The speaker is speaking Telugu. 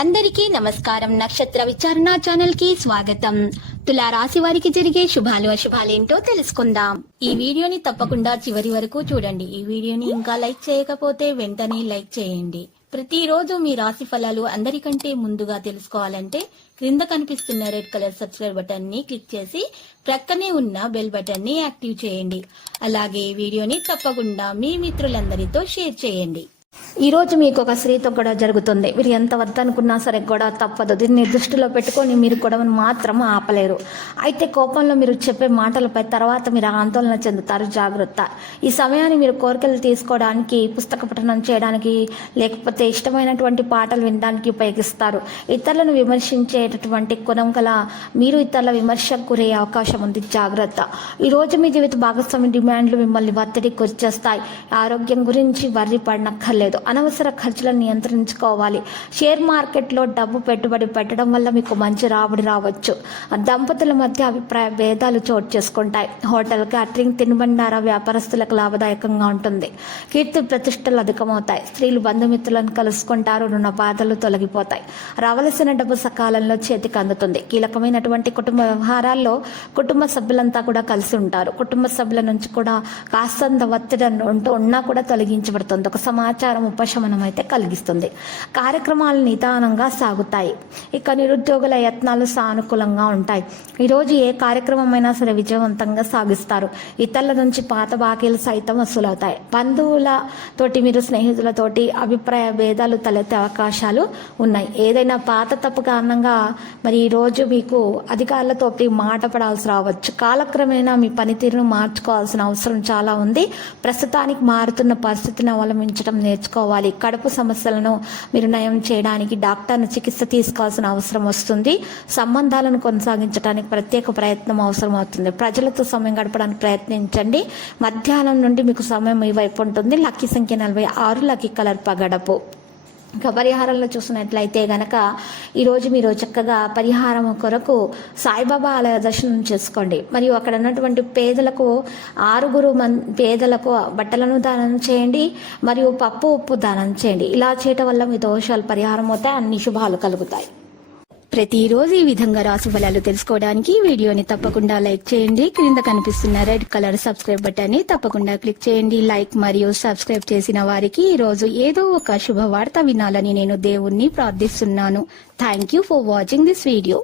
అందరికీ నమస్కారం. నక్షత్ర విచారణ ఛానల్ కి స్వాగతం. తులా రాశి వారికి జరిగే శుభాలు అశుభాలేంటో తెలుసుకుందాం. ఈ వీడియోని తప్పకుండా చివరి వరకు చూడండి. ఈ వీడియోని ఇంకా లైక్ చేయకపోతే వెంటనే లైక్ చేయండి. ప్రతిరోజు మీ రాశి ఫలాలు అందరికంటే ముందుగా తెలుసుకోవాలంటే క్రింద కనిపిస్తున్న రెడ్ కలర్ సబ్స్క్రైబ్ బటన్ ని క్లిక్ చేసి ప్రక్కనే ఉన్న బెల్ బటన్ ని యాక్టివ్ చేయండి. అలాగే ఈ వీడియోని తప్పకుండా మీ మిత్రులందరితో షేర్ చేయండి. ఈ రోజు మీకు ఒక స్త్రీతో గొడవ జరుగుతుంది. మీరు ఎంత వద్దనుకున్నా సరే గొడవ తప్పదు. దీన్ని దృష్టిలో పెట్టుకొని మీరు గొడవను మాత్రం ఆపలేరు. అయితే కోపంలో మీరు చెప్పే మాటలపై తర్వాత మీరు ఆందోళన చెందుతారు. జాగ్రత్త. ఈ సమయాన్ని మీరు కోరికలు తీసుకోవడానికి, పుస్తక పఠనం చేయడానికి, లేకపోతే ఇష్టమైనటువంటి పాటలు వినడానికి ఉపయోగిస్తారు. ఇతరులను విమర్శించేటటువంటి గుణం గల మీరు ఇతరుల విమర్శకు గురయ్యే అవకాశం ఉంది. జాగ్రత్త. ఈరోజు మీ జీవిత భాగస్వామి డిమాండ్లు మిమ్మల్ని ఒత్తిడికి గురిచేస్తాయి. ఆరోగ్యం గురించి వర్రి పడనక్కర్లేదు. అనవసర ఖర్చులను నియంత్రించుకోవాలి. షేర్ మార్కెట్లో డబ్బు పెట్టుబడి పెట్టడం వల్ల మీకు మంచి రాబడి రావచ్చు. దంపతుల మధ్య అభిప్రాయ భేదాలు చోటు చేసుకుంటాయి. హోటల్, క్యాటరింగ్, తినుబండార వ్యాపారస్తులకు లాభదాయకంగా ఉంటుంది. కీర్తి ప్రతిష్టలు అధికమవుతాయి. స్త్రీలు బంధుమిత్రులను కలుసుకుంటారు. రుణ బాధలు తొలగిపోతాయి. రావలసిన డబ్బు సకాలంలో చేతికి అందుతుంది. కీలకమైనటువంటి కుటుంబ వ్యవహారాల్లో కుటుంబ సభ్యులంతా కూడా కలిసి ఉంటారు. కుటుంబ సభ్యుల నుంచి కూడా కాస్తంత ఒత్తిడి ఉన్నా కూడా తొలగించబడుతుంది. ఒక సమాచారం ఉపశమనం అయితే కలిగిస్తుంది. కార్యక్రమాలు నిదానంగా సాగుతాయి. ఇక నిరుద్యోగుల యత్నాలు సానుకూలంగా ఉంటాయి. ఈరోజు ఏ కార్యక్రమమైనా సరే విజయవంతంగా సాగిస్తారు. ఇతరుల నుంచి పాత బాకీలు సైతం వసూలవుతాయి. బంధువులతోటి, మీరు స్నేహితులతోటి అభిప్రాయ భేదాలు తలెత్తే అవకాశాలు ఉన్నాయి. ఏదైనా పాత తప్పు కారణంగా మరి ఈరోజు మీకు అధికారులతోటి మాట పడాల్సి రావచ్చు. కాలక్రమేణా మీ పనితీరును మార్చుకోవాల్సిన అవసరం చాలా ఉంది. ప్రస్తుతానికి మారుతున్న పరిస్థితిని అవలంబించడం నేర్చుకోవాలి. కడుపు సమస్యలను మీరు నయం చేయడానికి డాక్టర్ను చికిత్స తీసుకోవాల్సిన అవసరం వస్తుంది. సంబంధాలను కొనసాగించడానికి ప్రత్యేక ప్రయత్నం అవసరం అవుతుంది. ప్రజలతో సమయం గడపడానికి ప్రయత్నించండి. మధ్యాహ్నం నుండి మీకు సమయం ఈ వైపు ఉంటుంది. లక్కీ సంఖ్య 46, లక్కీ కలర్ పగడపు. ఇంకా పరిహారంలో చూసినట్లయితే గనక ఈరోజు మీరు చక్కగా పరిహారం కొరకు సాయిబాబా ఆలయ దర్శనం చేసుకోండి. మరియు అక్కడ ఉన్నటువంటి పేదలకు 6 పేదలకు బట్టలను దానం చేయండి. మరియు పప్పు, ఉప్పు దానం చేయండి. ఇలా చేయటం వల్ల మీ దోషాలు పరిహారం అవుతాయి. అన్ని శుభాలు కలుగుతాయి. ప్రతిరోజు ఈ విధంగా రాశి ఫలాలు తెలుసుకోవడానికి వీడియోని తప్పకుండా లైక్ చేయండి. క్రింద కనిపిస్తున్న రెడ్ కలర్ సబ్స్క్రైబ్ బటన్ ని తప్పకుండా క్లిక్ చేయండి. లైక్ మరియు సబ్స్క్రైబ్ చేసిన వారికి ఈ రోజు ఏదో ఒక శుభవార్త వినాలని నేను దేవుణ్ణి ప్రార్థిస్తున్నాను. Thank you for watching this video.